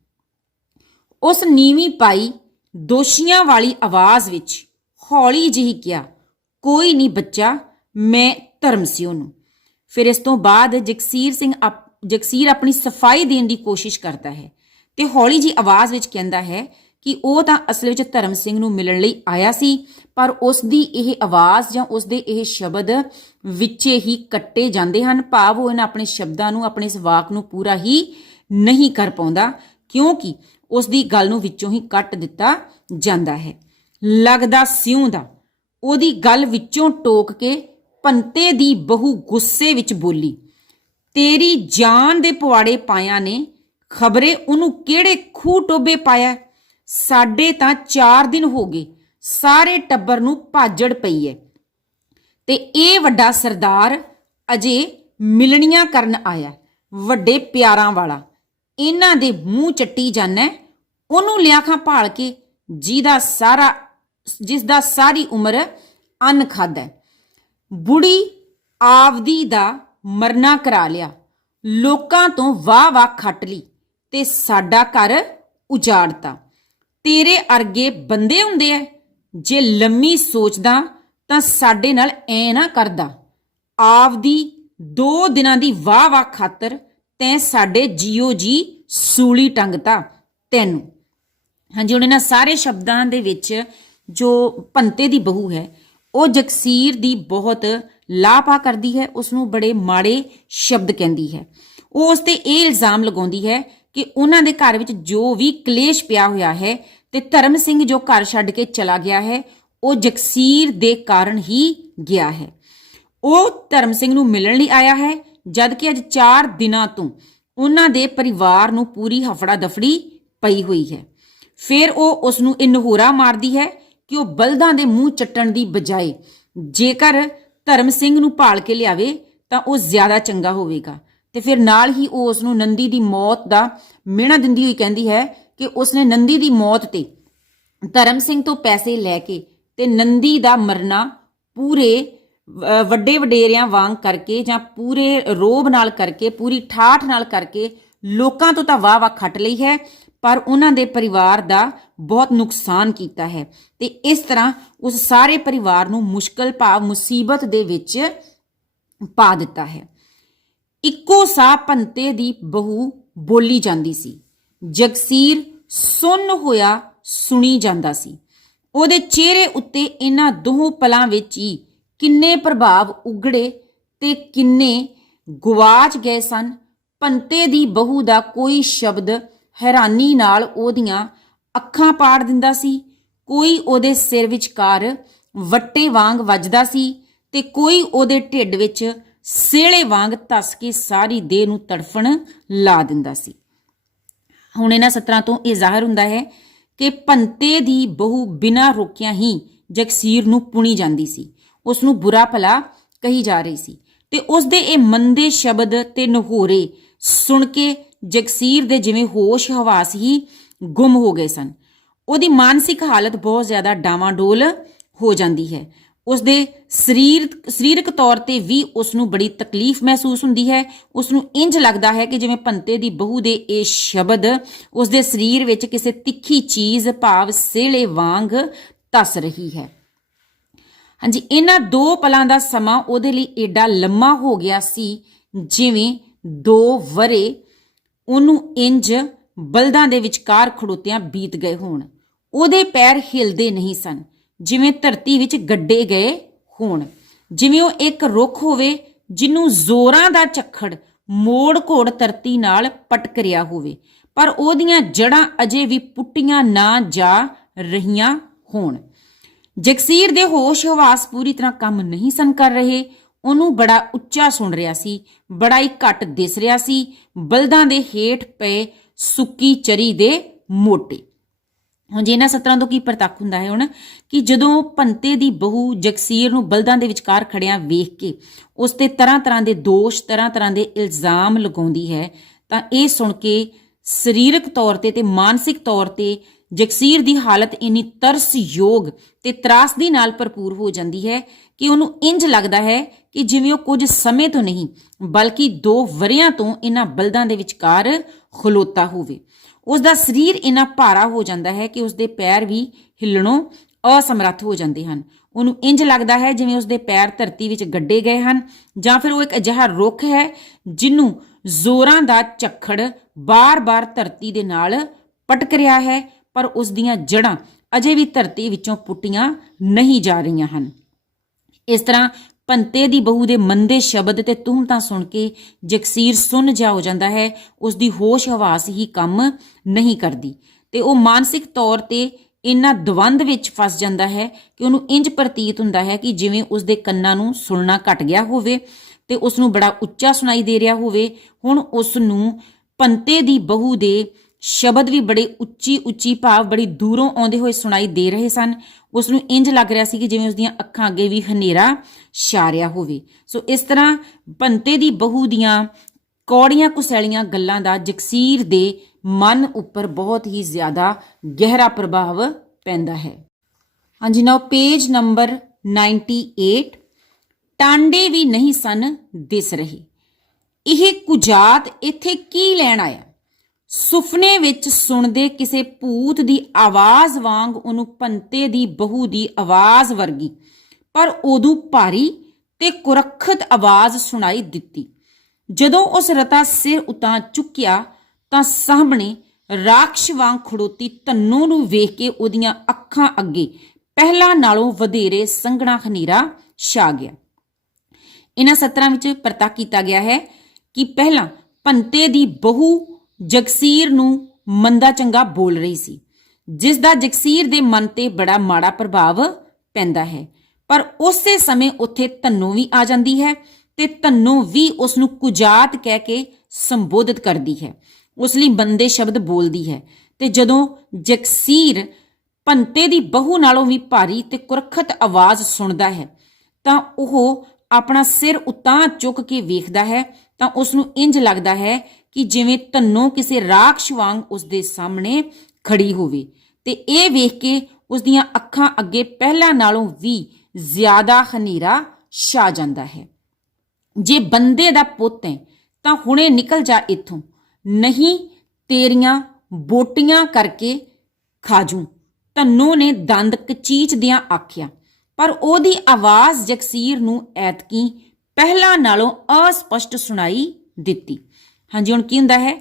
ਉਸ ਨੀਵੀਂ ਪਾਈ ਦੋਸ਼ੀਆਂ ਵਾਲੀ ਆਵਾਜ਼ ਵਿੱਚ ਹੌਲੀ ਜਿਹੀ ਕਿਹਾ, ਕੋਈ ਨਹੀਂ ਬੱਚਾ, ਮੈਂ ਧਰਮ ਸਿਉ ਨੂੰ। ਫਿਰ ਇਸ ਤੋਂ ਬਾਅਦ ਜਗਸੀਰ ਆਪਣੀ ਸਫਾਈ ਦੇਣ ਦੀ ਕੋਸ਼ਿਸ਼ ਕਰਦਾ ਹੈ ਤੇ ਹੌਲੀ ਜਿਹੀ ਆਵਾਜ਼ ਵਿੱਚ ਕਹਿੰਦਾ ਹੈ ਕਿ ਉਹ ਤਾਂ ਅਸਲ ਵਿੱਚ ਧਰਮ ਸਿੰਘ ਨੂੰ ਮਿਲਣ ਲਈ ਆਇਆ ਸੀ, ਪਰ ਉਸ ਦੀ ਇਹ ਆਵਾਜ਼ ਜਾਂ ਉਸ ਦੇ ਇਹ ਸ਼ਬਦ ਵਿੱਚੇ ਹੀ ਕੱਟੇ ਜਾਂਦੇ ਹਨ, ਭਾਵ ਉਹ ਇਹਨਾਂ ਆਪਣੇ ਸ਼ਬਦਾਂ ਨੂੰ, ਆਪਣੇ ਇਸ ਵਾਕ ਨੂੰ ਪੂਰਾ ਹੀ ਨਹੀਂ ਕਰ ਪਾਉਂਦਾ ਕਿਉਂਕਿ ਉਸ ਦੀ ਗੱਲ ਨੂੰ ਵਿੱਚੋਂ ਹੀ ਕੱਟ ਦਿੱਤਾ ਜਾਂਦਾ ਹੈ। ਲੱਗਦਾ ਸਿਉਂ ਦਾ ਉਹਦੀ ਗੱਲ ਵਿੱਚੋਂ ਟੋਕ ਕੇ ਭੰਤੇ ਦੀ ਬਹੂ ਗੁੱਸੇ ਵਿੱਚ ਬੋਲੀ, ਤੇਰੀ ਜਾਨ ਦੇ ਪੁਆੜੇ ਪਾਇਆ ਨੇ, ਖਬਰੇ ਉਹਨੂੰ ਕਿਹੜੇ ਖੂਹ ਟੋਬੇ ਪਾਇਆ? ਸਾਡੇ ਤਾਂ 4 ਦਿਨ ਹੋ ਗਏ ਸਾਰੇ ਟੱਬਰ ਨੂੰ ਭਾਜੜ ਪਈ ਹੈ ਤੇ ਇਹ ਵੱਡਾ ਸਰਦਾਰ ਅਜੇ ਮਿਲਣੀਆਂ ਕਰਨ ਆਇਆ, ਵੱਡੇ ਪਿਆਰਾਂ ਵਾਲਾ, ਇਹਨਾਂ ਦੇ ਮੂੰਹ ਚੱਟੀ ਜਾਣਾ, ਉਹਨੂੰ ਲਿਆ ਖਾਂ ਭਾਲ ਕੇ ਜਿਸ ਦਾ ਸਾਰੀ ਉਮਰ ਅੰਨ ਖਾਧਾ। ਬੁੜੀ ਆਪਦੀ ਦਾ ਮਰਨਾ ਕਰਾ ਲਿਆ, ਲੋਕਾਂ ਤੋਂ ਵਾਹ ਖੱਟ ਲਈ ਤੇ ਸਾਡਾ ਘਰ ਉਜਾੜਤਾ। ਤੇਰੇ ਅਰਗੇ ਬੰਦੇ ਹੁੰਦੇ ਐ, ਜੇ ਲੰਮੀ ਸੋਚਦਾ ਤਾਂ ਸਾਡੇ ਨਾਲ ਐ ਨਾ ਕਰਦਾ। ਆਪਦੀ 2 ਦਿਨਾਂ ਦੀ ਵਾਹ ਖਾਤਰ ਤੈਂ ਸਾਡੇ ਜੀਓ ਜੀ ਸੂਲੀ ਟੰਗਤਾ ਤੈਨੂੰ। ਹਾਂਜੀ, ਹੁਣ ਇਹਨਾਂ ਸਾਰੇ ਸ਼ਬਦਾਂ ਦੇ ਵਿੱਚ ਜੋ ਭੰਤੇ ਦੀ ਬਹੂ ਹੈ ਉਹ ਜਗਸੀਰ ਦੀ ਬਹੁਤ ਲਾਪਾ ਕਰਦੀ ਹੈ, ਉਸਨੂੰ ਬੜੇ ਮਾੜੇ ਸ਼ਬਦ ਕਹਿੰਦੀ ਹੈ। ਉਹ ਉਸ ਤੇ ਇਹ ਇਲਜ਼ਾਮ ਲਗਾਉਂਦੀ ਹੈ ਕਿ ਉਹਨਾਂ ਦੇ ਘਰ ਵਿੱਚ ਜੋ ਵੀ ਕਲੇਸ਼ ਪਿਆ ਹੋਇਆ ਹੈ ਤੇ ਧਰਮ ਸਿੰਘ ਜੋ ਘਰ ਛੱਡ ਕੇ ਚਲਾ ਗਿਆ ਹੈ ਉਹ ਜਗਸੀਰ ਦੇ ਕਾਰਨ ਹੀ ਗਿਆ ਹੈ। ਉਹ ਧਰਮ ਸਿੰਘ ਨੂੰ ਮਿਲਣ ਲਈ ਆਇਆ ਹੈ, ਜਦ ਕਿ ਅੱਜ 4 ਦਿਨਾਂ ਤੋਂ ਉਹਨਾਂ ਦੇ ਪਰਿਵਾਰ ਨੂੰ ਪੂਰੀ ਹਫੜਾ ਦਫੜੀ ਪਈ ਹੋਈ ਹੈ। ਫਿਰ ਉਹ ਉਸ ਨੂੰ ਇਹ ਨਹੋਰਾ ਮਾਰਦੀ ਹੈ ਕਿ ਉਹ ਬਲਦਾਂ ਦੇ ਮੂੰਹ ਚੱਟਣ ਦੀ ਬਜਾਏ ਜੇਕਰ ਧਰਮ ਸਿੰਘ ਨੂੰ ਭਾਲ ਕੇ ਲਿਆਵੇ ਤਾਂ ਉਹ ਜ਼ਿਆਦਾ ਚੰਗਾ ਹੋਵੇਗਾ। ਤੇ ਫਿਰ ਨਾਲ ਹੀ ਉਹ ਉਸ ਨੂੰ ਨੰਦੀ ਦੀ ਮੌਤ ਦਾ ਮਿਹਣਾ ਦਿੰਦੀ ਹੋਈ ਕਹਿੰਦੀ ਹੈ ਕਿ ਉਸਨੇ ਨੰਦੀ ਦੀ ਮੌਤ ਤੇ ਧਰਮ ਸਿੰਘ ਤੋਂ ਪੈਸੇ ਲੈ ਕੇ ਤੇ ਨੰਦੀ ਦਾ ਮਰਨਾ ਪੂਰੇ ਵੱਡੇ ਵਡੇਰਿਆਂ ਵਾਂਗ ਕਰਕੇ ਜਾਂ ਪੂਰੇ ਰੋਬ ਨਾਲ ਕਰਕੇ, ਪੂਰੀ ਠਾਠ ਨਾਲ ਕਰਕੇ ਲੋਕਾਂ ਤੋਂ ਤਾਂ ਵਾਹ ਖੱਟ ਲਈ ਹੈ, ਪਰ ਉਹਨਾਂ ਦੇ ਪਰਿਵਾਰ ਦਾ ਬਹੁਤ ਨੁਕਸਾਨ ਕੀਤਾ ਹੈ ਤੇ ਇਸ ਤਰ੍ਹਾਂ ਉਸ ਸਾਰੇ ਪਰਿਵਾਰ ਨੂੰ ਮੁਸ਼ਕਲ ਭਾਵ ਮੁਸੀਬਤ ਦੇ ਵਿੱਚ ਪਾ ਦਿੱਤਾ ਹੈ। ਇੱਕੋ ਸਾਹ ਭੰਤੇ ਦੀ ਬਹੂ ਬੋਲੀ ਜਾਂਦੀ ਸੀ, ਜਗਸੀਰ ਸੁੰਨ ਹੋਇਆ ਸੁਣੀ ਜਾਂਦਾ ਸੀ। ਉਹਦੇ ਚਿਹਰੇ ਉੱਤੇ ਇਹਨਾਂ ਦੋਹਾਂ ਪਲਾਂ ਵਿੱਚ ਹੀ ਕਿੰਨੇ ਪ੍ਰਭਾਵ ਉਗੜੇ ਤੇ ਕਿੰਨੇ ਗੁਆਚ ਗਏ ਸਨ। ਭੰਤੇ ਦੀ ਬਹੂ ਦਾ ਕੋਈ ਸ਼ਬਦ ਹੈਰਾਨੀ ਨਾਲ ਉਹਦੀਆਂ ਅੱਖਾਂ ਪਾੜ ਦਿੰਦਾ ਸੀ, ਕੋਈ ਉਹਦੇ ਸਿਰ ਵਿਚਕਾਰ ਵੱਟੇ ਵਾਂਗ ਵੱਜਦਾ ਸੀ ਤੇ ਕੋਈ ਉਹਦੇ ਢਿੱਡ ਵਿੱਚ ਸੇਲੇ ਵਾਂਗ ਧੱਸ ਕੇ ਸਾਰੀ ਦੇਹ ਨੂੰ ਤੜਫਣ ਲਾ ਦਿੰਦਾ ਸੀ। ਹੁਣ ਇਹਨਾਂ ਸਤਰਾਂ ਤੋਂ ਇਹ ਜ਼ਾਹਰ ਹੁੰਦਾ ਹੈ ਕਿ ਭੰਤੇ ਦੀ ਬਹੂ ਬਿਨਾਂ ਰੋਕਿਆਂ ਹੀ ਜਗਸੀਰ ਨੂੰ ਪੁਣੀ ਜਾਂਦੀ ਸੀ, ਉਸ ਨੂੰ ਬੁਰਾ ਭਲਾ ਕਹੀ ਜਾ ਰਹੀ ਸੀ ਤੇ ਉਸ ਦੇ ਇਹ ਮੰਦੇ ਸ਼ਬਦ ਤੇ ਨਹੋਰੇ ਸੁਣ ਕੇ ਜਗਸੀਰ ਦੇ ਜਿਵੇਂ ਹੋਸ਼ ਹਵਾਸ ਹੀ ਗੁੰਮ ਹੋ ਗਏ ਸਨ। ਉਹਦੀ ਮਾਨਸਿਕ ਹਾਲਤ ਬਹੁਤ ਜ਼ਿਆਦਾ ਡਾਵਾਂਡੋਲ ਹੋ ਜਾਂਦੀ ਹੈ। ਉਸਦੇ ਸਰੀਰਕ ਤੌਰ ਤੇ ਵੀ ਉਸ ਨੂੰ ਬੜੀ ਤਕਲੀਫ ਮਹਿਸੂਸ ਹੁੰਦੀ ਹੈ। ਉਸ ਨੂੰ ਇੰਜ ਲੱਗਦਾ ਹੈ ਕਿ ਜਿਵੇਂ ਭੰਤੇ ਦੀ ਬਹੂ ਦੇ ਇਹ ਸ਼ਬਦ ਉਸਦੇ ਸਰੀਰ ਵਿੱਚ ਕਿਸੇ ਤਿੱਖੀ ਚੀਜ਼ ਭਾਵ ਸੇਲੇ ਵਾਂਗ ਧਸ ਰਹੀ ਹੈ। ਹਾਂਜੀ, ਇਹਨਾਂ 2 ਪਲਾਂ ਦਾ ਸਮਾਂ ਉਹਦੇ ਲਈ ਏਡਾ ਲੰਮਾ ਹੋ ਗਿਆ ਸੀ ਜਿਵੇਂ 2 ਵਰੇ ਉਹਨੂੰ ਇੰਜ ਬਲਦਾਂ ਦੇ ਵਿਚਕਾਰ ਖੜੋਤਿਆਂ ਬੀਤ ਗਏ ਹੋਣ। ਉਹਦੇ ਪੈਰ ਹਿਲਦੇ ਨਹੀਂ ਸਨ, ਜਿਵੇਂ ਧਰਤੀ ਵਿੱਚ ਗੱਡੇ ਗਏ ਹੋਣ, ਜਿਵੇਂ ਉਹ ਇੱਕ ਰੁੱਖ ਹੋਵੇ ਜਿਹਨੂੰ ਜ਼ੋਰਾਂ ਦਾ ਝੱਖੜ ਮੋੜ ਘੋੜ ਧਰਤੀ ਨਾਲ ਪਟਕ ਰਿਹਾ ਹੋਵੇ, ਪਰ ਉਹਦੀਆਂ ਜੜ੍ਹਾਂ ਅਜੇ ਵੀ ਪੁੱਟੀਆਂ ਨਾ ਜਾ ਰਹੀਆਂ ਹੋਣ। ਜਗਸੀਰ ਦੇ ਹੋਸ਼ ਹਵਾਸ ਪੂਰੀ ਤਰ੍ਹਾਂ ਕੰਮ ਨਹੀਂ ਸਨ ਕਰ ਰਹੇ। ਉਹਨੂੰ ਬੜਾ ਉੱਚਾ ਸੁਣ ਰਿਹਾ ਸੀ, ਬੜਾ ਹੀ ਘੱਟ ਦਿਸ ਰਿਹਾ ਸੀ। ਬਲਦਾਂ ਦੇ ਹੇਠ ਪਏ ਸੁੱਕੀ ਚਰੀ ਦੇ ਮੋਟੇ। ਹੁਣ ਜੇ ਇਹਨਾਂ ਸਤਰਾਂ ਤੋਂ ਕੀ ਪ੍ਰਤੱਖ ਹੁੰਦਾ ਹੈ ਹੁਣ ਕਿ ਜਦੋਂ ਭੰਤੇ ਦੀ ਬਹੂ ਜਗਸੀਰ ਨੂੰ ਬਲਦਾਂ ਦੇ ਵਿਚਕਾਰ ਖੜਿਆਂ ਵੇਖ ਕੇ ਉਸ ਤੇ ਤਰ੍ਹਾਂ ਤਰ੍ਹਾਂ ਦੇ ਦੋਸ਼, ਤਰ੍ਹਾਂ ਤਰ੍ਹਾਂ ਦੇ ਇਲਜ਼ਾਮ ਲਗਾਉਂਦੀ ਹੈ, ਤਾਂ ਇਹ ਸੁਣ ਕੇ ਸਰੀਰਕ ਤੌਰ ਤੇ ਮਾਨਸਿਕ ਤੌਰ ਤੇ ਜਗਸੀਰ ਦੀ ਹਾਲਤ ਇੰਨੀ ਤਰਸਯੋਗ ਤੇ ਤਰਾਸਦੀ ਨਾਲ ਭਰਪੂਰ ਹੋ ਜਾਂਦੀ ਹੈ ਕਿ ਉਹਨੂੰ ਇੰਜ ਲੱਗਦਾ ਹੈ ਕਿ ਜਿਵੇਂ ਉਹ ਕੁਝ ਸਮੇਂ ਤੋਂ ਨਹੀਂ ਬਲਕਿ 2 ਵਰਿਆਂ ਤੋਂ ਇਹਨਾਂ ਬਲਦਾਂ ਦੇ ਵਿਚਕਾਰ ਖਲੋਤਾ ਹੋਵੇ। ਉਸ ਦਾ ਸਰੀਰ ਇੰਨਾ ਭਾਰਾ ਹੋ ਜਾਂਦਾ ਹੈ ਕਿ ਉਸਦੇ ਪੈਰ ਵੀ ਹਿੱਲਣੋਂ ਅਸਮਰੱਥ ਹੋ ਜਾਂਦੇ ਹਨ। ਉਹਨੂੰ ਇੰਜ ਲੱਗਦਾ ਹੈ ਜਿਵੇਂ ਉਸਦੇ ਪੈਰ ਧਰਤੀ ਵਿੱਚ ਗੱਡੇ ਗਏ ਹਨ, ਜਾਂ ਫਿਰ ਉਹ ਇੱਕ ਅਜਿਹਾ ਰੁੱਖ ਹੈ ਜਿਹਨੂੰ ਜ਼ੋਰਾਂ ਦਾ ਝੱਖੜ ਬਾਰ-ਬਾਰ ਧਰਤੀ ਦੇ ਨਾਲ ਪਟਕ ਰਿਹਾ ਹੈ, ਪਰ ਉਸ ਦੀਆਂ ਜੜ੍ਹਾਂ ਅਜੇ ਵੀ ਧਰਤੀ ਵਿੱਚੋਂ ਪੁੱਟੀਆਂ ਨਹੀਂ ਜਾ ਰਹੀਆਂ ਹਨ। ਇਸ ਤਰ੍ਹਾਂ ਭੰਤੇ ਦੀ ਬਹੂ ਦੇ ਮੰਦੇ ਸ਼ਬਦ ਤੇ ਤੁਹਮਤਾਂ ਸੁਣ ਕੇ ਜਗਸੀਰ ਸੁੰਨ ਜਾ ਹੋ ਜਾਂਦਾ ਹੈ। ਉਸ ਦੀ ਹੋਸ਼ ਹਵਾਸ ਹੀ ਕੰਮ ਨਹੀਂ ਕਰਦੀ ਤੇ ਉਹ ਮਾਨਸਿਕ ਤੌਰ ਤੇ ਇੰਨਾ ਦਵੰਦ ਵਿੱਚ ਫਸ ਜਾਂਦਾ ਹੈ ਕਿ ਉਹਨੂੰ ਇੰਜ ਪ੍ਰਤੀਤ ਹੁੰਦਾ ਹੈ ਕਿ ਜਿਵੇਂ ਉਸ ਦੇ ਕੰਨਾਂ ਨੂੰ ਸੁਣਨਾ ਘਟ ਗਿਆ ਹੋਵੇ ਤੇ ਉਸ ਨੂੰ ਬੜਾ ਉੱਚਾ ਸੁਣਾਈ ਦੇ ਰਿਹਾ ਹੋਵੇ। ਹੁਣ ਉਸ ਨੂੰ ਭੰਤੇ ਦੀ ਬਹੂ ਦੇ ਸ਼ਬਦ ਵੀ ਬੜੇ ਉੱਚੀ ਭਾਵ ਬੜੀ ਦੂਰੋਂ ਆਉਂਦੇ ਹੋਏ ਸੁਣਾਈ ਦੇ ਰਹੇ ਸਨ। ਉਸ ਨੂੰ ਇੰਜ ਲੱਗ ਰਿਹਾ ਸੀ ਕਿ ਜਿਵੇਂ ਉਸਦੀਆਂ ਅੱਖਾਂ ਅੱਗੇ ਵੀ ਹਨੇਰਾ ਛਾ ਰਿਹਾ ਹੋਵੇ। ਸੋ ਇਸ ਤਰ੍ਹਾਂ ਭੰਤੇ ਦੀ ਬਹੂ ਦੀਆਂ ਕੌੜੀਆਂ ਕੁਸੈਲੀਆਂ ਗੱਲਾਂ ਦਾ ਜਗਸੀਰ ਦੇ ਮਨ ਉੱਪਰ ਬਹੁਤ ਹੀ ਜ਼ਿਆਦਾ ਗਹਿਰਾ ਪ੍ਰਭਾਵ ਪੈਂਦਾ ਹੈ। ਹਾਂਜੀ, ਨਾਓ ਪੇਜ ਨੰਬਰ 98। ਟਾਂਡੇ ਵੀ ਨਹੀਂ ਸਨ ਦਿਸ ਰਹੇ। ਇਹ ਕੁਜਾਤ ਇੱਥੇ ਕੀ ਲੈਣ ਆਇਆ? ਸੁਪਨੇ ਵਿੱਚ ਸੁਣਦੇ ਕਿਸੇ ਭੂਤ ਦੀ ਆਵਾਜ਼ ਵਾਂਗ ਉਹਨੂੰ ਭੰਤੇ ਦੀ ਬਹੂ ਦੀ ਆਵਾਜ਼ ਵਰਗੀ ਪਰ ਉਦੋਂ ਭਾਰੀ ਤੇ ਕੁਰੱਖਤ ਆਵਾਜ਼ ਸੁਣਾਈ ਦਿੱਤੀ। ਜਦੋਂ ਉਸ ਰਤਾ ਸਿਰ ਉਤਾਂ ਚੁੱਕਿਆ ਤਾਂ ਸਾਹਮਣੇ ਰਾਖਸ਼ ਵਾਂਗ ਖੜੋਤੀ ਧੰਨੂ ਨੂੰ ਵੇਖ ਕੇ ਉਹਦੀਆਂ ਅੱਖਾਂ ਅੱਗੇ ਪਹਿਲਾਂ ਨਾਲੋਂ ਵਧੇਰੇ ਸੰਘਣਾ ਹਨੇਰਾ ਛਾ ਗਿਆ। ਇਹਨਾਂ ਸਤਰਾਂ ਵਿੱਚ ਪ੍ਰਤੱਖ ਕੀਤਾ ਗਿਆ ਹੈ ਕਿ ਪਹਿਲਾਂ ਭੰਤੇ ਦੀ ਬਹੂ ਜਗਸੀਰ ਨੂੰ ਮੰਦਾ ਚੰਗਾ ਬੋਲ ਰਹੀ ਸੀ, ਜਿਸ ਦਾ ਜਗਸੀਰ ਦੇ ਮਨ ਤੇ ਬੜਾ ਮਾੜਾ ਪ੍ਰਭਾਵ ਪੈਂਦਾ ਹੈ। ਪਰ ਉਸੇ ਸਮੇਂ ਉੱਥੇ ਧੰਨੂ ਵੀ ਆ ਜਾਂਦੀ ਹੈ ਤੇ ਧੰਨੂ ਵੀ ਉਸ ਨੂੰ ਕੁਜਾਤ ਕਹਿ ਕੇ ਸੰਬੋਧਿਤ ਕਰਦੀ ਹੈ, ਉਸ ਲਈ ਬੰਦੇ ਸ਼ਬਦ ਬੋਲਦੀ ਹੈ। ਤੇ ਜਦੋਂ ਜਗਸੀਰ ਭੰਤੇ ਦੀ ਬਹੂ ਨਾਲੋਂ ਵੀ ਭਾਰੀ ਤੇ ਕੁਰੱਖਤ ਆਵਾਜ਼ ਸੁਣਦਾ ਹੈ ਤਾਂ ਉਹ ਆਪਣਾ ਸਿਰ ਉਤਾਂ ਚੁੱਕ ਕੇ ਵੇਖਦਾ ਹੈ ਤਾਂ ਉਸ ਨੂੰ ਇੰਜ ਲੱਗਦਾ ਹੈ ਕਿ ਜਿਵੇਂ ਧੰਨੂ ਕਿਸੇ ਰਾਖਸ਼ ਵਾਂਗ ਉਸ ਦੇ ਸਾਹਮਣੇ ਖੜੀ ਹੋਵੇ ਤੇ ਇਹ ਵੇਖ ਕੇ ਉਸ ਦੀਆਂ ਅੱਖਾਂ ਅੱਗੇ ਪਹਿਲਾਂ ਨਾਲੋਂ ਵੀ ਜ਼ਿਆਦਾ ਹਨੇਰਾ ਛਾ ਜਾਂਦਾ ਹੈ। ਜੇ ਬੰਦੇ ਦਾ ਪੁੱਤ ਹੈ ਤਾਂ ਹੁਣੇ ਨਿਕਲ ਜਾ ਇੱਥੋਂ, ਨਹੀਂ ਤੇਰੀਆਂ ਬੋਟੀਆਂ ਕਰਕੇ ਖਾਜੂ, ਧੰਨੂ ਨੇ ਦੰਦ ਕਚੀਚਦਿਆਂ ਆਖਿਆ। ਪਰ ਉਹਦੀ ਆਵਾਜ਼ ਜਗਸੀਰ ਨੂੰ ਐਤਕੀ ਪਹਿਲਾਂ ਨਾਲੋਂ ਅਸਪਸ਼ਟ ਸੁਣਾਈ ਦਿੱਤੀ। ਹਾਂਜੀ, ਹੁਣ ਕੀ ਹੁੰਦਾ ਹੈ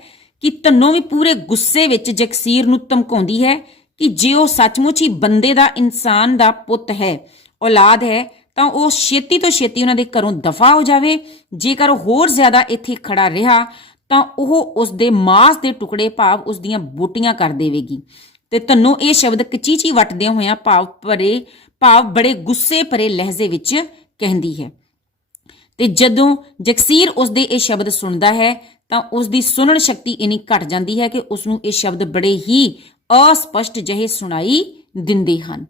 ਕਿ ਧੰਨੂ ਵੀ ਪੂਰੇ ਗੁੱਸੇ ਵਿੱਚ ਜਗਸੀਰ ਨੂੰ ਧਮਕਾਉਂਦੀ ਹੈ ਕਿ ਜੇ ਉਹ ਸੱਚਮੁੱਚ ਹੀ ਬੰਦੇ ਦਾ, ਇਨਸਾਨ ਦਾ ਪੁੱਤ ਹੈ, ਔਲਾਦ ਹੈ, ਤਾਂ ਉਹ ਛੇਤੀ ਤੋਂ ਛੇਤੀ ਉਹਨਾਂ ਦੇ ਘਰੋਂ ਦਫਾ ਹੋ ਜਾਵੇ। ਜੇਕਰ ਉਹ ਹੋਰ ਜ਼ਿਆਦਾ ਇੱਥੇ ਖੜਾ ਰਿਹਾ ਤਾਂ ਉਹ ਉਸ ਦੇ ਮਾਸ ਦੇ ਟੁਕੜੇ ਭਾਵ ਉਸ ਦੀਆਂ ਬੋਟੀਆਂ ਕਰ ਦੇਵੇਗੀ। ਤੇ ਧੰਨੂ ਇਹ ਸ਼ਬਦ ਕਚੀਚੀ ਵੱਟਦਿਆਂ ਹੋਇਆਂ ਭਾਵ ਬੜੇ ਗੁੱਸੇ ਭਰੇ ਲਹਿਜ਼ੇ ਵਿੱਚ ਕਹਿੰਦੀ ਹੈ। ਤੇ ਜਦੋਂ ਜਗਸੀਰ ਉਸ ਦੇ ਇਹ ਸ਼ਬਦ ਸੁਣਦਾ ਹੈ ਤਾਂ ਉਸ ਦੀ ਸੁਣਨ ਸ਼ਕਤੀ ਇੰਨੀ ਘਟ ਜਾਂਦੀ ਹੈ ਕਿ ਉਸ ਨੂੰ ਇਹ ਸ਼ਬਦ ਬੜੇ ਹੀ ਅਸਪਸ਼ਟ ਜਿਹੇ ਸੁਣਾਈ ਦਿੰਦੇ ਹਨ।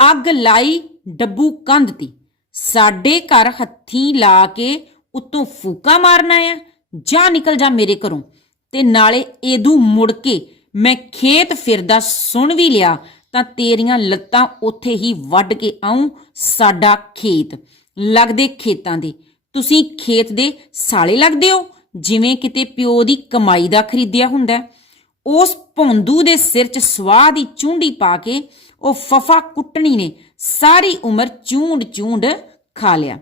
ਅੱਗ ਲਾਈ ਡੱਬੂ ਕੰਧ ਤੀ, ਸਾਡੇ ਘਰ ਹੱਥੀਂ ਲਾ ਕੇ ਉੱਤੋਂ ਫੂਕਾ ਮਾਰਨਾ ਆ, ਜਾ ਨਿਕਲ ਜਾ ਮੇਰੇ ਘਰੋਂ। ਤੇ ਨਾਲੇ ਇਹਦੂ ਮੁੜ ਕੇ ਮੈਂ ਖੇਤ ਫਿਰਦਾ ਸੁਣ ਵੀ ਲਿਆ ਤਾਂ ਤੇਰੀਆਂ ਲੱਤਾਂ ਉੱਥੇ ਹੀ ਵੱਢ ਕੇ ਆਊਂ। ਸਾਡਾ ਖੇਤ ਲੱਗਦੇ ਖੇਤਾਂ ਦੇ, ਤੁਸੀਂ ਖੇਤ ਦੇ ਸਾਲੇ ਲੱਗਦੇ ਹੋ, ਜਿਵੇਂ ਕਿਤੇ ਪਿਓ ਦੀ ਕਮਾਈ ਦਾ ਖਰੀਦਿਆ ਹੁੰਦਾ। ਉਸ ਭੌਂਦੂ ਦੇ ਸਿਰ 'ਚ ਸਵਾਹ ਦੀ ਚੂੰਡੀ ਪਾ ਕੇ ਉਹ ਫਫਾ ਕੁੱਟਣੀ ਨੇ ਸਾਰੀ ਉਮਰ ਚੂੰਡ ਖਾ ਲਿਆ।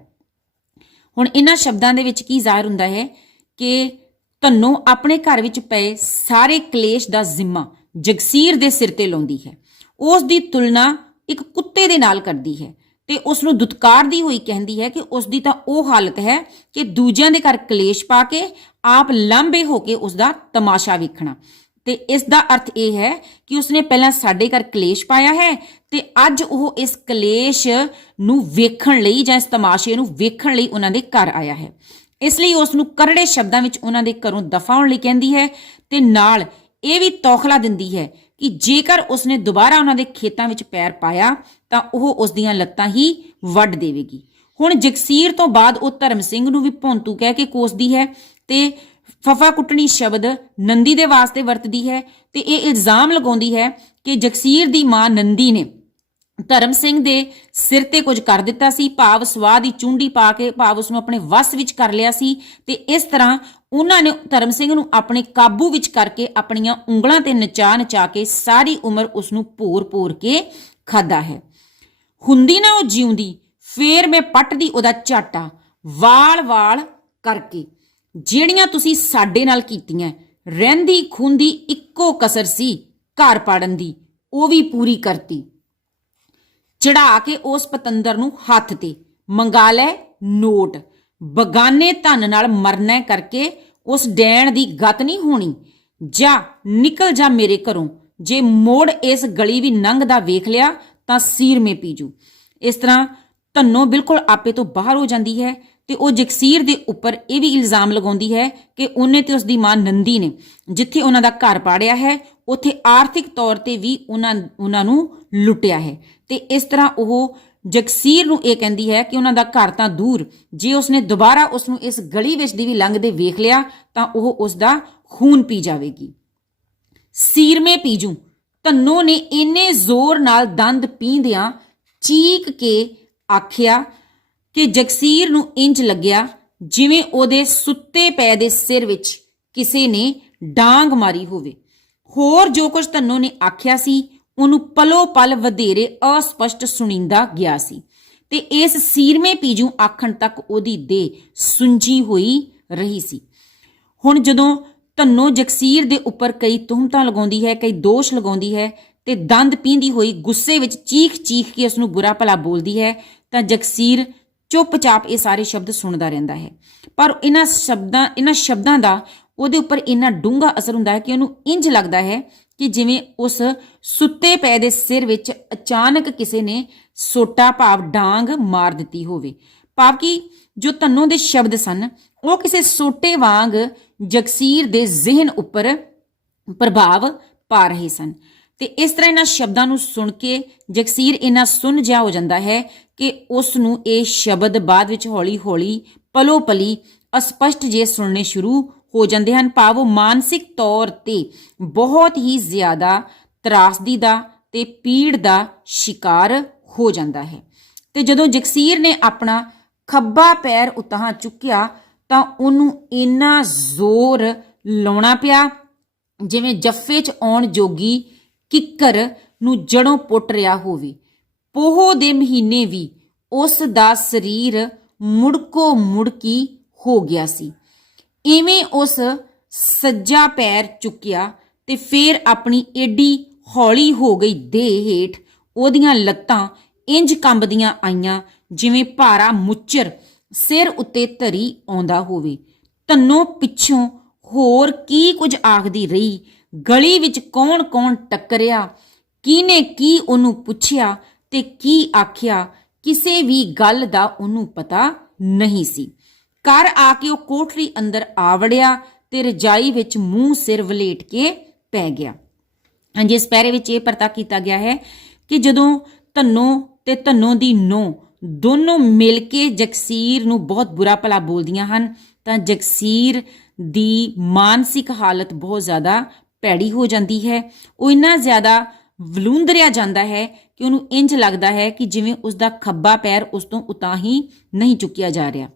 ਹੁਣ ਇਹਨਾਂ ਸ਼ਬਦਾਂ ਦੇ ਵਿੱਚ ਕੀ ਜ਼ਾਹਿਰ ਹੁੰਦਾ ਹੈ ਕਿ ਧੰਨੋ ਆਪਣੇ ਘਰ ਵਿੱਚ ਪਏ ਸਾਰੇ ਕਲੇਸ਼ ਦਾ ਜ਼ਿੰਮਾ ਜਗਸੀਰ ਦੇ ਸਿਰ ਤੇ ਲਾਉਂਦੀ ਹੈ। ਉਸ ਦੀ ਤੁਲਨਾ ਇੱਕ ਕੁੱਤੇ ਦੇ ਨਾਲ ਕਰਦੀ ਹੈ ਤੇ ਉਸ ਨੂੰ ਦੁਤਕਾਰਦੀ ਹੋਈ ਕਹਿੰਦੀ ਹੈ ਕਿ ਉਸ ਦੀ ਤਾਂ ਉਹ ਹਾਲਤ ਹੈ ਕਿ ਦੂਜਿਆਂ ਦੇ ਘਰ ਕਲੇਸ਼ ਪਾ ਕੇ ਆਪ ਲਾਂਭੇ ਹੋ ਕੇ ਉਸ ਦਾ ਤਮਾਸ਼ਾ ਵੇਖਣਾ। ਤੇ ਇਸ ਦਾ ਅਰਥ ਇਹ ਹੈ ਕਿ ਉਸਨੇ ਪਹਿਲਾਂ ਸਾਡੇ ਘਰ ਕਲੇਸ਼ ਪਾਇਆ ਹੈ ਤੇ ਅੱਜ ਉਹ ਇਸ ਕਲੇਸ਼ ਨੂੰ ਵੇਖਣ ਲਈ ਜਾਂ ਇਸ ਤਮਾਸ਼ੇ ਨੂੰ ਵੇਖਣ ਲਈ ਉਹਨਾਂ ਦੇ ਘਰ ਆਇਆ ਹੈ। ਇਸ ਲਈ ਉਸ ਨੂੰ ਕਰੜੇ ਸ਼ਬਦਾਂ ਵਿੱਚ ਉਹਨਾਂ ਦੇ ਘਰੋਂ ਦਫਾ ਹੋਣ ਲਈ ਕਹਿੰਦੀ ਹੈ ਤੇ ਨਾਲ ਇਹ ਵੀ ਤੌਖਲਾ ਦਿੰਦੀ ਹੈ ਕਿ ਜੇਕਰ ਉਸਨੇ ਦੁਬਾਰਾ ਉਹਨਾਂ ਦੇ ਖੇਤਾਂ ਵਿੱਚ ਪੈਰ ਪਾਇਆ ਤਾਂ ਉਹ ਉਸ ਦੀਆਂ ਲੱਤਾਂ ਹੀ ਵੱਢ ਦੇਵੇਗੀ। ਹੁਣ ਜਗਸੀਰ ਤੋਂ ਬਾਅਦ ਉਹ ਧਰਮ ਸਿੰਘ ਨੂੰ ਵੀ ਭੌਂਤੂ ਕਹਿ ਕੇ ਕੋਸਦੀ ਹੈ ਤੇ ਫਫਾ ਕੁੱਟਣੀ ਸ਼ਬਦ ਨੰਦੀ ਦੇ ਵਾਸਤੇ ਵਰਤਦੀ ਹੈ ਤੇ ਇਹ ਇਲਜ਼ਾਮ ਲਗਾਉਂਦੀ ਹੈ ਕਿ ਜਗਸੀਰ ਦੀ ਮਾਂ ਨੰਦੀ ਨੇ ਧਰਮ ਸਿੰਘ ਦੇ ਸਿਰ ਤੇ ਕੁਝ ਕਰ ਦਿੱਤਾ ਸੀ, ਭਾਵ ਸਵਾਹ ਦੀ ਚੂੰਡੀ ਪਾ ਕੇ, ਭਾਵ ਉਸ ਨੂੰ ਆਪਣੇ ਵੱਸ ਵਿੱਚ ਕਰ ਲਿਆ ਸੀ ਤੇ ਇਸ ਤਰ੍ਹਾਂ ਉਹਨਾਂ ਨੇ ਧਰਮ ਸਿੰਘ ਨੂੰ ਆਪਣੇ ਕਾਬੂ ਵਿੱਚ ਕਰਕੇ ਆਪਣੀਆਂ ਉਂਗਲਾਂ ਤੇ ਨਚਾ ਕੇ ਸਾਰੀ ਉਮਰ ਉਸ ਨੂੰ ਭੋਰ ਕੇ ਖਾਦਾ ਹੈ। ਹੁੰਦੀ ਨਾ ਉਹ ਜਿਉਂਦੀ, ਫੇਰ ਮੈਂ ਪੱਟਦੀ ਉਹਦਾ ਝਾਟਾ ਵਾਲ ਕਰਕੇ। ਜਿਹੜੀਆਂ ਤੁਸੀਂ ਸਾਡੇ ਨਾਲ ਕੀਤੀਆਂ, ਰਹਿੰਦੀ ਖੂੰਦੀ ਇੱਕੋ ਕਸਰ ਸੀ ਘਰ ਪਾੜਨ ਦੀ, ਉਹ ਵੀ ਪੂਰੀ ਕਰਤੀ। ਚੜਾ ਕੇ ਉਸ ਪਤੰਦਰ ਨੂੰ ਹੱਥ ਤੇ ਮੰਗਾ ਲੈ ਨੋਟ, ਬਗਾਨੇ ਧਨ ਨਾਲ ਮਰਨਾ ਕਰਕੇ ਉਸ ਡੈਣ ਦੀ ਗਤ ਨਹੀਂ ਹੋਣੀ। ਜਾ ਨਿਕਲ ਜਾ ਮੇਰੇ ਘਰੋਂ, ਜੇ ਮੋੜ ਇਸ ਗਲੀ ਵੀ ਲੰਘਦਾ ਵੇਖ ਲਿਆ ਤਾਂ ਸੀਰਮੇ ਪੀਜੂ। ਇਸ ਤਰ੍ਹਾਂ ਧੰਨੋ ਬਿਲਕੁਲ ਆਪੇ ਤੋਂ ਬਾਹਰ ਹੋ ਜਾਂਦੀ ਹੈ ਤੇ ਉਹ ਜਗਸੀਰ ਦੇ ਉੱਪਰ ਇਹ ਵੀ ਇਲਜ਼ਾਮ ਲਗਾਉਂਦੀ ਹੈ ਕਿ ਉਹਨੇ ਤੇ ਉਸ ਦੀ ਮਾਂ ਨੰਦੀ ਨੇ ਜਿੱਥੇ ਉਹਨਾਂ ਦਾ ਘਰ ਪਾੜਿਆ ਹੈ ਉੱਥੇ ਆਰਥਿਕ ਤੌਰ ਤੇ ਵੀ ਉਹਨਾਂ ਨੂੰ ਲੁੱਟਿਆ ਹੈ। ਤੇ ਇਸ ਤਰ੍ਹਾਂ ਉਹ ਜਗਸੀਰ ਨੂੰ ਇਹ ਕਹਿੰਦੀ ਹੈ ਕਿ ਉਹਨਾਂ ਦਾ ਘਰ ਤਾਂ ਦੂਰ, ਜੇ ਉਸਨੇ ਦੁਬਾਰਾ ਉਸ ਨੂੰ ਇਸ ਗਲੀ ਵਿੱਚ ਦੀ ਵੀ ਲੰਘਦੇ ਵੇਖ ਲਿਆ ਤਾਂ ਉਹ ਉਸ ਦਾ ਖੂਨ ਪੀ ਜਾਵੇਗੀ। ਸੀਰਮੇ ਪੀਜੂ, ਧੰਨੋ ਨੇ ਇੰਨੇ ਜ਼ੋਰ ਨਾਲ ਦੰਦ ਪੀਂਦਿਆਂ ਚੀਕ ਕੇ ਆਖਿਆ ਕਿ ਜਗਸੀਰ ਨੂੰ ਇੰਜ ਲੱਗਿਆ ਜਿਵੇਂ ਉਹਦੇ ਸੁੱਤੇ ਪੈ ਦੇ ਸਿਰ ਵਿੱਚ ਕਿਸੇ ਨੇ ਡਾਂਗ ਮਾਰੀ ਹੋਵੇ। ਹੋਰ ਜੋ ਕੁਝ ਧੰਨੋ ਨੇ ਆਖਿਆ ਸੀ ਉਹਨੂੰ ਪਲੋ ਪਲ ਵਧੇਰੇ ਅਸਪਸ਼ਟ ਸੁਣੀਂਦਾ ਗਿਆ ਸੀ ਤੇ ਇਸ ਸੀਰਮੇ ਪੀਜੂ ਆਖਣ ਤੱਕ ਉਹਦੀ ਦੇਹ ਸੁੰਜੀ ਹੋਈ ਰਹੀ ਸੀ। ਹੁਣ ਜਦੋਂ ਧੰਨੋ ਜਗਸੀਰ ਦੇ ਉੱਪਰ ਕਈ ਤੁਹਮਤਾਂ ਲਗਾਉਂਦੀ ਹੈ, ਕਈ ਦੋਸ਼ ਲਗਾਉਂਦੀ ਹੈ ਤੇ ਦੰਦ ਪੀਂਦੀ ਹੋਈ ਗੁੱਸੇ ਵਿੱਚ ਚੀਖ ਕੇ ਉਸ ਨੂੰ ਬੁਰਾ ਭਲਾ ਬੋਲਦੀ ਹੈ ਤਾਂ ਜਗਸੀਰ ਚੁੱਪਚਾਪ ਇਹ ਸਾਰੇ ਸ਼ਬਦ ਸੁਣਦਾ ਰਹਿੰਦਾ ਹੈ। ਪਰ ਇਹਨਾਂ ਸ਼ਬਦਾਂ ਦਾ ਉਹਦੇ ਉੱਪਰ ਇੰਨਾ ਡੂੰਘਾ ਅਸਰ ਹੁੰਦਾ ਹੈ ਕਿ ਉਹਨੂੰ ਇੰਜ ਲੱਗਦਾ ਹੈ ਕਿ ਜਿਵੇਂ ਉਸ ਸੁੱਤੇ ਪੈ ਦੇ ਸਿਰ ਵਿੱਚ ਅਚਾਨਕ ਕਿਸੇ ਨੇ ਸੋਟਾ ਭਾਵ ਡਾਂਗ ਮਾਰ ਦਿੱਤੀ ਹੋਵੇ। ਭਾਵ ਕਿ ਜੋ ਧੰਨੋ ਦੇ ਸ਼ਬਦ ਸਨ ਉਹ ਕਿਸੇ ਸੋਟੇ ਵਾਂਗ ਜਗਸੀਰ ਦੇ ਜ਼ਿਹਨ ਉੱਪਰ ਪ੍ਰਭਾਵ ਪਾ ਰਹੇ ਸਨ ਤੇ ਇਸ ਤਰ੍ਹਾਂ ਇਹਨਾਂ ਸ਼ਬਦਾਂ ਨੂੰ ਸੁਣ ਕੇ ਜਗਸੀਰ ਇੰਨਾ ਸੁੰਨ ਜਿਹਾ ਹੋ ਜਾਂਦਾ ਹੈ ਕਿ ਉਸ ਨੂੰ ਇਹ ਸ਼ਬਦ ਬਾਅਦ ਵਿੱਚ ਹੌਲੀ ਪਲੋ ਪਲੀ ਅਸਪਸ਼ਟ ਜੇ ਸੁਣਨੇ ਸ਼ੁਰੂ ਹੋ ਜਾਂਦੇ ਹਨ। ਭਾਵ ਉਹ ਮਾਨਸਿਕ ਤੌਰ ਤੇ ਬਹੁਤ ਹੀ ਜ਼ਿਆਦਾ ਤਰਾਸਦੀ ਦਾ ਤੇ ਪੀੜ ਦਾ ਸ਼ਿਕਾਰ ਹੋ ਜਾਂਦਾ ਹੈ। ਤੇ ਜਦੋਂ ਜਗਸੀਰ ਨੇ ਆਪਣਾ ਖੱਬਾ ਪੈਰ ਉਤਾਂਹ ਚੁੱਕਿਆ ਤਾਂ ਉਹਨੂੰ ਇੰਨਾ ਜ਼ੋਰ ਲਾਉਣਾ ਪਿਆ ਜਿਵੇਂ ਜੱਫੇ 'ਚ ਆਉਣ ਜੋਗੀ ਕਿੱਕਰ ਨੂੰ ਜੜੋਂ ਪੁੱਟ ਰਿਹਾ ਹੋਵੇ। ਪੋਹ ਦੇ ਮਹੀਨੇ ਵੀ ਉਸ ਦਾ ਸਰੀਰ ਮੁੜਕੋ ਮੁੜਕੀ ਹੋ ਗਿਆ ਸੀ। ਇਵੇਂ ਉਸ ਸੱਜਾ ਪੈਰ ਚੁੱਕਿਆ ਤੇ ਫਿਰ ਆਪਣੀ ਏਡੀ ਹੌਲੀ ਹੋ ਗਈ ਦੇਹ ਹੇਠ ਉਹਦੀਆਂ ਲੱਤਾਂ ਇੰਜ ਕੰਬਦੀਆਂ ਆਈਆਂ ਜਿਵੇਂ ਭਾਰਾ ਮੁੱਚਰ ਸਿਰ ਉੱਤੇ ਧਰੀ ਆਉਂਦਾ ਹੋਵੇ। ਧੰਨੋ ਪਿੱਛੋਂ ਹੋਰ ਕੀ ਕੁਝ ਆਖਦੀ ਰਹੀ, ਗਲੀ ਵਿੱਚ ਕੌਣ ਟੱਕਰਿਆ, ਕਿਹਨੇ ਕੀ ਉਹਨੂੰ ਪੁੱਛਿਆ ਤੇ ਕੀ ਆਖਿਆ, ਕਿਸੇ ਵੀ ਗੱਲ ਦਾ ਉਹਨੂੰ ਪਤਾ ਨਹੀਂ ਸੀ। ਘਰ ਆ ਕੇ ਉਹ ਕੋਠੜੀ ਅੰਦਰ ਆ ਵੜਿਆ ਤੇ ਰਜਾਈ ਵਿੱਚ ਮੂੰਹ ਸਿਰ ਵਲੇਟ ਕੇ ਪੈ ਗਿਆ। ਹਾਂਜੀ, ਇਸ ਪੈਰੇ ਵਿੱਚ ਇਹ ਪਰਤਾ ਕੀਤਾ ਗਿਆ ਹੈ ਕਿ ਜਦੋਂ ਧੰਨੋ ਤੇ ਧੰਨੋ ਦੀ ਨੂੰਹ ਦੋਨੋਂ ਮਿਲ ਕੇ ਜਗਸੀਰ ਨੂੰ ਬਹੁਤ ਬੁਰਾ ਭਲਾ ਬੋਲਦੀਆਂ ਹਨ ਤਾਂ ਜਗਸੀਰ ਦੀ ਮਾਨਸਿਕ ਹਾਲਤ ਬਹੁਤ ਜ਼ਿਆਦਾ ਭੈੜੀ ਹੋ ਜਾਂਦੀ ਹੈ। ਉਹ ਇੰਨਾ ਜ਼ਿਆਦਾ ਵਲੂੰਦਰਿਆ ਜਾਂਦਾ ਹੈ ਕਿ ਉਹਨੂੰ ਇੰਜ ਲੱਗਦਾ ਹੈ ਕਿ ਜਿਵੇਂ ਉਸਦਾ ਖੱਬਾ ਪੈਰ ਉਸ ਤੋਂ ਉਤਾਂ ਹੀ ਨਹੀਂ ਚੁੱਕਿਆ ਜਾ ਰਿਹਾ,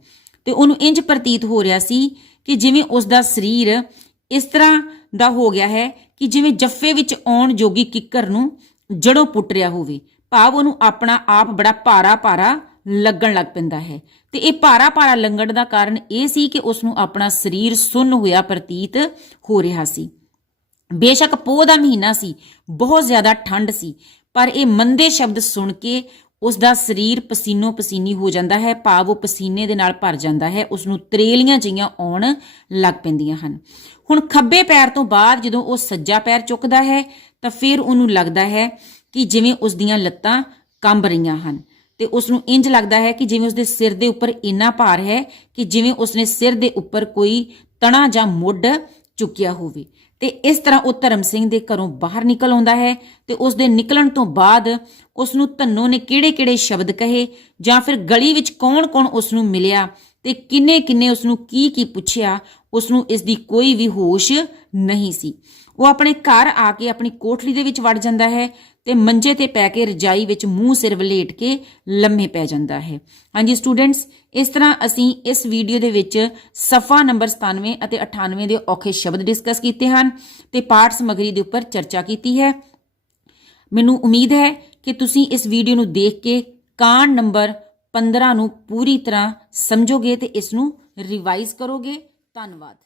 ਤੇ ਉਹਨੂੰ ਇੰਜ ਪ੍ਰਤੀਤ ਹੋ ਰਿਹਾ ਸੀ ਕਿ ਜਿਵੇਂ ਉਸਦਾ ਸਰੀਰ ਇਸ ਤਰ੍ਹਾਂ ਦਾ ਹੋ ਗਿਆ ਹੈ ਕਿ ਜਿਵੇਂ ਜੱਫੇ ਵਿੱਚ ਆਉਣ ਜੋਗੀ ਕਿੱਕਰ ਨੂੰ ਜੜੋਂ ਪੁੱਟ ਰਿਹਾ ਹੋਵੇ। ਭਾਵ ਉਹਨੂੰ ਆਪਣਾ ਆਪ ਬੜਾ ਭਾਰਾ ਭਾਰਾ ਲੱਗਣ ਲੱਗ ਪੈਂਦਾ ਹੈ, ਤੇ ਇਹ ਭਾਰਾ ਭਾਰਾ ਲੱਗਣ ਦਾ ਕਾਰਨ ਇਹ ਸੀ ਕਿ ਉਸ ਨੂੰ ਆਪਣਾ ਸਰੀਰ ਸੁੰਨ ਹੋਇਆ ਪ੍ਰਤੀਤ ਹੋ ਰਿਹਾ ਸੀ। ਬੇਸ਼ੱਕ ਪੋਹ ਦਾ ਮਹੀਨਾ ਸੀ, ਬਹੁਤ ਜ਼ਿਆਦਾ ਠੰਡ ਸੀ, ਪਰ ਇਹ ਮੰਦੇ ਸ਼ਬਦ ਸੁਣ ਕੇ ਉਸ ਦਾ ਸਰੀਰ ਪਸੀਨੋ ਪਸੀਨੀ ਹੋ ਜਾਂਦਾ ਹੈ। ਭਾਵ ਉਹ ਪਸੀਨੇ ਦੇ ਨਾਲ ਭਰ ਜਾਂਦਾ ਹੈ, ਉਸ ਨੂੰ ਤਰੇਲੀਆਂ ਜਿਹੀਆਂ ਆਉਣ ਲੱਗ ਪੈਂਦੀਆਂ ਹਨ। ਹੁਣ ਖੱਬੇ ਪੈਰ ਤੋਂ ਬਾਅਦ ਜਦੋਂ ਉਹ ਸੱਜਾ ਪੈਰ ਚੁੱਕਦਾ ਹੈ ਤਾਂ ਫਿਰ ਉਹਨੂੰ ਲੱਗਦਾ ਹੈ ਕਿ ਜਿਵੇਂ ਉਸ ਦੀਆਂ ਲੱਤਾਂ ਕੰਬ ਰਹੀਆਂ ਹਨ, ਤੇ ਉਸ ਨੂੰ ਇੰਜ ਲੱਗਦਾ ਹੈ ਕਿ ਜਿਵੇਂ ਉਸਦੇ ਸਿਰ ਦੇ ਉੱਪਰ ਇੰਨਾ ਭਾਰ ਹੈ ਕਿ ਜਿਵੇਂ ਉਸਨੇ ਸਿਰ ਦੇ ਉੱਪਰ ਕੋਈ ਤਣਾ ਜਾਂ ਮੁੱਢ ਚੁੱਕਿਆ ਹੋਵੇ। ਤੇ ਇਸ ਤਰ੍ਹਾਂ ਉਹ ਧਰਮ ਸਿੰਘ ਦੇ ਘਰੋਂ ਬਾਹਰ ਨਿਕਲ ਆਉਂਦਾ ਹੈ, ਤੇ ਉਸ ਦੇ ਨਿਕਲਣ ਤੋਂ ਬਾਅਦ ਉਸ ਨੂੰ ਧੰਨੋ ਨੇ ਕਿਹੜੇ-ਕਿਹੜੇ ਸ਼ਬਦ ਕਹੇ, ਜਾਂ ਫਿਰ ਗਲੀ ਵਿੱਚ ਕੌਣ-ਕੌਣ ਉਸ ਨੂੰ ਮਿਲਿਆ ਤੇ ਕਿੰਨੇ-ਕਿੰਨੇ ਉਸ ਨੂੰ ਕੀ-ਕੀ ਪੁੱਛਿਆ, ਉਸ ਨੂੰ ਇਸ ਦੀ ਕੋਈ ਵੀ ਹੋਸ਼ ਨਹੀਂ ਸੀ। ਉਹ ਆਪਣੇ ਘਰ ਆ ਕੇ ਆਪਣੀ ਕੋਠੜੀ ਦੇ ਵਿੱਚ ਵੜ ਜਾਂਦਾ ਹੈ ਤੇ ਮੰਜੇ ਤੇ ਪੈ ਕੇ ਰਜਾਈ ਵਿੱਚ ਮੂੰਹ ਸਿਰ ਵਲੇਟ ਕੇ ਲੰਮੇ ਪੈ ਜਾਂਦਾ ਹੈ। ਹਾਂਜੀ ਸਟੂਡੈਂਟਸ, ਇਸ ਤਰ੍ਹਾਂ ਅਸੀਂ ਇਸ ਵੀਡੀਓ ਦੇ ਵਿੱਚ ਸਫਾ ਨੰਬਰ 97 ਅਤੇ 98 ਦੇ ਔਖੇ ਸ਼ਬਦ ਡਿਸਕਸ ਕੀਤੇ ਹਨ ਤੇ ਪਾਠ ਸਮੱਗਰੀ ਦੇ ਉੱਪਰ ਚਰਚਾ ਕੀਤੀ ਹੈ। ਮੈਨੂੰ ਉਮੀਦ ਹੈ ਕਿ ਤੁਸੀਂ ਇਸ ਵੀਡੀਓ ਨੂੰ ਦੇਖ ਕੇ ਕਾਂਡ ਨੰਬਰ 15 ਨੂੰ ਪੂਰੀ ਤਰ੍ਹਾਂ ਸਮਝੋਗੇ ਤੇ ਇਸ ਨੂੰ ਰਿਵਾਈਜ਼ ਕਰੋਗੇ। ਧੰਨਵਾਦ।